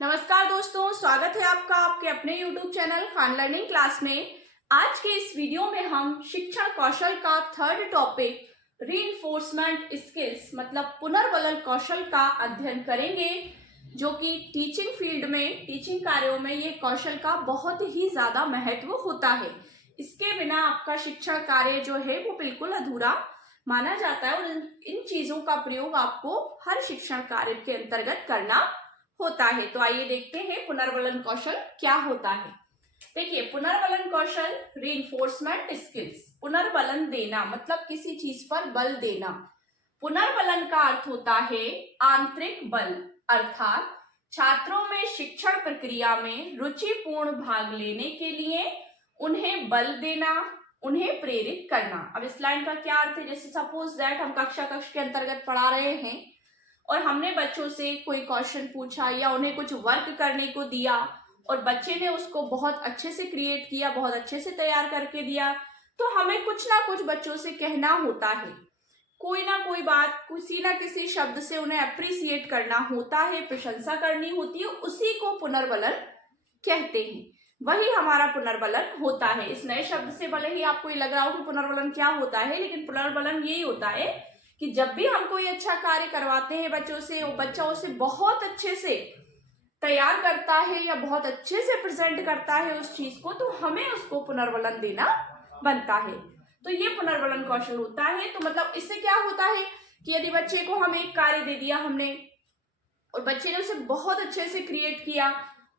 नमस्कार दोस्तों, स्वागत है आपका आपके अपने YouTube channel Khan learning class में। आज के इस वीडियो में हम शिक्षण कौशल का थर्ड टॉपिक रीइंफोर्समेंट स्किल्स मतलब पुनर्बलन कौशल का अध्ययन करेंगे, जो कि टीचिंग फील्ड में, टीचिंग कार्यों में ये कौशल का बहुत ही ज्यादा महत्व होता है। इसके बिना आपका शिक्षण कार्य जो है वो बिल्कुल अधूरा माना जाता है और इन चीजों का प्रयोग आपको हर शिक्षण कार्य के अंतर्गत करना होता है। तो आइए देखते हैं पुनर्बलन कौशल क्या होता है। देखिए, पुनर्बलन कौशल रीइंफोर्समेंट स्किल्स, पुनर्बलन देना मतलब किसी चीज पर बल देना। पुनर्बलन का अर्थ होता है आंतरिक बल, अर्थात छात्रों में शिक्षण प्रक्रिया में रुचिपूर्ण भाग लेने के लिए उन्हें बल देना, उन्हें प्रेरित करना। अब इस लाइन का क्या अर्थ है? जैसे सपोज दैट हम कक्षा के अंतर्गत पढ़ा रहे हैं और हमने बच्चों से कोई क्वेश्चन पूछा या उन्हें कुछ वर्क करने को दिया और बच्चे ने उसको बहुत अच्छे से क्रिएट किया, बहुत अच्छे से तैयार करके दिया, तो हमें कुछ ना कुछ बच्चों से कहना होता है, कोई ना कोई बात, किसी ना किसी शब्द से उन्हें अप्रिसिएट करना होता है, प्रशंसा करनी होती है। उसी को पुनर्बलन कहते हैं। वही हमारा पुनर्बलन होता है। इस नए शब्द से भले ही आपको ये लग रहा हो कि पुनर्बलन क्या होता है, लेकिन पुनर्बलन यही होता है कि जब भी हम कोई अच्छा कार्य करवाते हैं बच्चों से, वो बच्चा उसे बहुत अच्छे से तैयार करता है या बहुत अच्छे से प्रेजेंट करता है उस चीज को, तो हमें उसको पुनर्बलन देना बनता है। तो ये पुनर्बलन कौशल होता है। तो मतलब इससे क्या होता है कि यदि बच्चे को हम एक कार्य दे दिया हमने और बच्चे ने उसे बहुत अच्छे से क्रिएट किया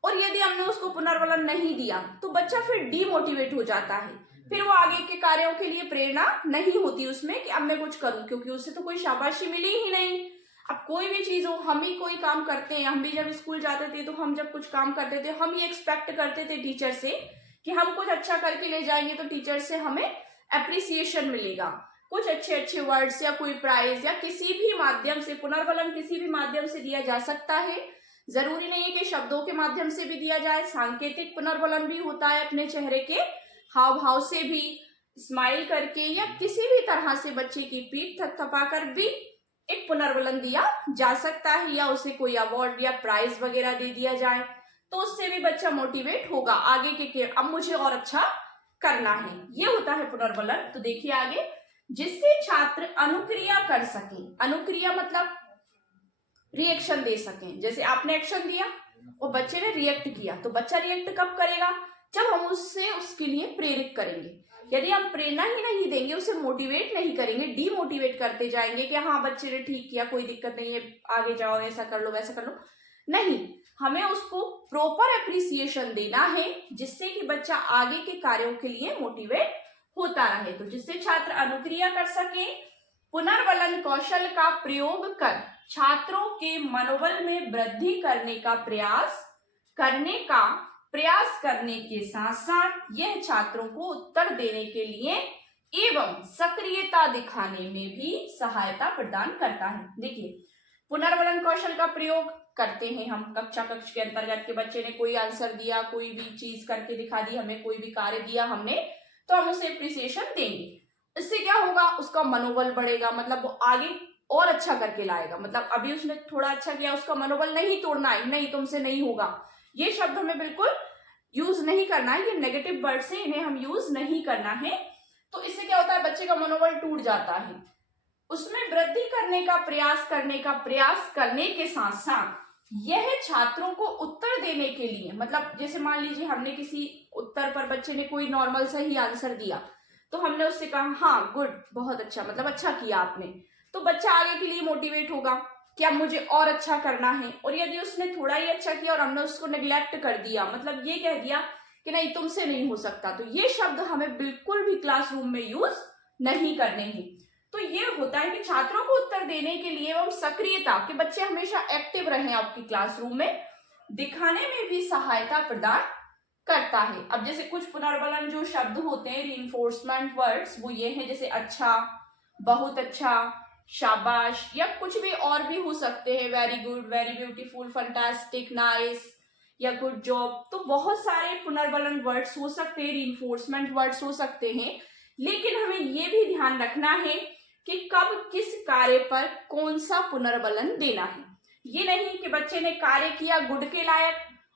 और यदि हमने उसको पुनर्बलन नहीं दिया तो बच्चा फिर डीमोटिवेट हो जाता है, फिर वो आगे के कार्यों के लिए प्रेरणा नहीं होती उसमें कि अब मैं कुछ करूं, क्योंकि उससे तो कोई शाबाशी मिली ही नहीं। अब कोई भी चीज हो, हम ही कोई काम करते हैं, हम भी जब स्कूल जाते थे तो हम जब कुछ काम करते थे हम ये एक्सपेक्ट करते थे टीचर से कि हम कुछ अच्छा करके ले जाएंगे तो टीचर से हमें अप्रिसिएशन मिलेगा, कुछ अच्छे अच्छे वर्ड्स या कोई प्राइज या किसी भी माध्यम से। पुनर्बलन किसी भी माध्यम से दिया जा सकता है, जरूरी नहीं है कि शब्दों के माध्यम से भी दिया जाए। सांकेतिक पुनर्बलन भी होता है, अपने चेहरे के हाव भाव से भी, स्माइल करके या किसी भी तरह से बच्चे की पीठ थपथपाकर भी एक पुनर्बलन दिया जा सकता है, या उसे कोई अवार्ड या प्राइज वगैरह दे दिया जाए तो उससे भी बच्चा मोटिवेट होगा आगे के अब मुझे और अच्छा करना है। ये होता है पुनर्बलन। तो देखिए आगे, जिससे छात्र अनुक्रिया कर सके। अनुक्रिया मतलब रिएक्शन दे सकें। जैसे आपने एक्शन दिया और बच्चे ने रिएक्ट किया, तो बच्चा रिएक्ट कब करेगा? जब हम उससे उसके लिए प्रेरित करेंगे। यदि हम प्रेरणा ही नहीं देंगे, उसे मोटिवेट नहीं करेंगे, डीमोटिवेट करते जाएंगे कि हाँ बच्चे ने ठीक किया, कोई दिक्कत नहीं है, आगे जाओ, ऐसा कर लो वैसा कर लो, नहीं, हमें उसको प्रॉपर अप्रिसिएशन देना है जिससे कि बच्चा आगे के कार्यों के लिए मोटिवेट होता रहे। तो जिससे छात्र अनुक्रिया कर सके। पुनर्बलन कौशल का प्रयोग कर छात्रों के मनोबल में वृद्धि करने के साथ साथ यह छात्रों को उत्तर देने के लिए एवं सक्रियता दिखाने में भी सहायता प्रदान करता है। देखिए, पुनर्बलन कौशल का प्रयोग करते हैं हम कक्षा के अंतर्गत के बच्चे ने कोई आंसर दिया, कोई भी चीज करके दिखा दी, हमें कोई भी कार्य दिया हमने, तो हम उसे अप्रिसिएशन देंगे। इससे क्या होगा? उसका मनोबल बढ़ेगा, मतलब वो आगे और अच्छा करके लाएगा। मतलब अभी उसने थोड़ा अच्छा किया, उसका मनोबल नहीं तोड़ना है, नहीं तुमसे नहीं होगा, ये शब्द हमें बिल्कुल यूज नहीं करना है, ये नेगेटिव वर्ड से इन्हें हम यूज नहीं करना है। तो इससे क्या होता है? बच्चे का मनोबल टूट जाता है। उसमें वृद्धि करने का प्रयास करने के साथ साथ यह छात्रों को उत्तर देने के लिए, मतलब जैसे मान लीजिए हमने किसी उत्तर पर बच्चे ने कोई नॉर्मल सा ही आंसर दिया, तो हमने उससे कहा हाँ गुड, बहुत अच्छा, मतलब अच्छा किया आपने, तो बच्चा आगे के लिए मोटिवेट होगा कि अब मुझे और अच्छा करना है। और यदि उसने थोड़ा ही अच्छा किया और हमने उसको नेग्लेक्ट कर दिया, मतलब ये कह दिया कि नहीं तुमसे नहीं हो सकता, तो ये शब्द हमें बिल्कुल भी क्लासरूम में यूज नहीं करने हैं। तो ये होता है कि छात्रों को उत्तर देने के लिए एवं सक्रियता के बच्चे हमेशा एक्टिव रहें आपकी क्लासरूम में, दिखाने में भी सहायता प्रदान करता है। अब जैसे कुछ पुनर्बलन जो शब्द होते हैं, रीइंफोर्समेंट वर्ड्स, वो ये हैं जैसे अच्छा, बहुत अच्छा, शाबाश, या कुछ भी और भी हो सकते हैं, very good, very beautiful, fantastic, nice या गुड जॉब। तो बहुत सारे पुनर्बलन वर्ड्स हो सकते हैं, रीइंफोर्समेंट वर्ड्स हो सकते हैं, लेकिन हमें ये भी ध्यान रखना है कि कब किस कार्य पर कौन सा पुनर्बलन देना है। ये नहीं कि बच्चे ने कार्य किया गुड के लायक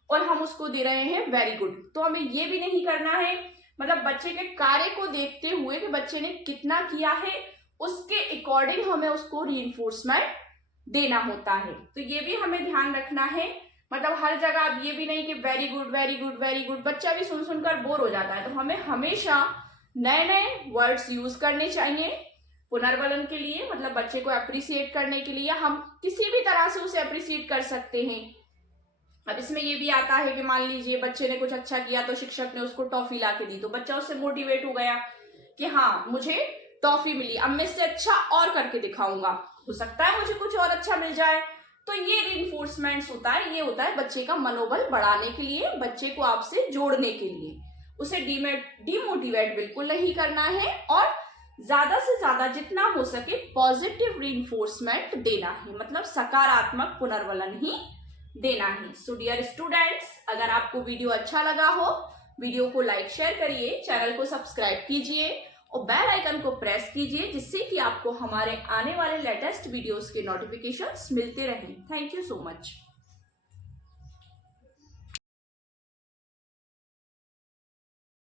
और हम उसको दे रहे हैं वेरी गुड, तो हमें ये भी नहीं करना है। मतलब बच्चे के कार्य को देखते हुए कि बच्चे ने कितना किया है, उसके अकॉर्डिंग हमें उसको रीइंफोर्समेंट देना होता है। तो ये भी हमें ध्यान रखना है। मतलब हर जगह अब ये भी नहीं कि very good very good very good, बच्चा भी सुन सुनकर बोर हो जाता है। तो हमें हमेशा नए नए वर्ड्स यूज करने चाहिए पुनर्बलन के लिए, मतलब बच्चे को अप्रिसिएट करने के लिए। हम किसी भी तरह से उसे अप्रिसिएट कर सकते हैं। अब इसमें ये भी आता है कि मान लीजिए बच्चे ने कुछ अच्छा किया तो शिक्षक ने उसको टॉफी ला के दी, तो बच्चा उससे मोटिवेट हो गया कि हाँ मुझे टॉफी मिली, अब मैं इससे अच्छा और करके दिखाऊंगा, हो सकता है मुझे कुछ और अच्छा मिल जाए। तो ये रीइंफोर्समेंट होता है, ये होता है बच्चे का मनोबल बढ़ाने के लिए, बच्चे को आपसे जोड़ने के लिए। उसे डिमोटिवेट बिल्कुल नहीं करना है और ज्यादा से ज्यादा जितना हो सके पॉजिटिव रीइंफोर्समेंट देना है, मतलब सकारात्मक पुनर्बलन ही देना है। सो डियर स्टूडेंट्स, अगर आपको वीडियो अच्छा लगा हो, वीडियो को लाइक शेयर करिए, चैनल को सब्सक्राइब कीजिए और बेल आइकन को प्रेस कीजिए, जिससे कि आपको हमारे आने वाले लेटेस्ट वीडियोस के नोटिफिकेशंस मिलते रहें। Thank you so much.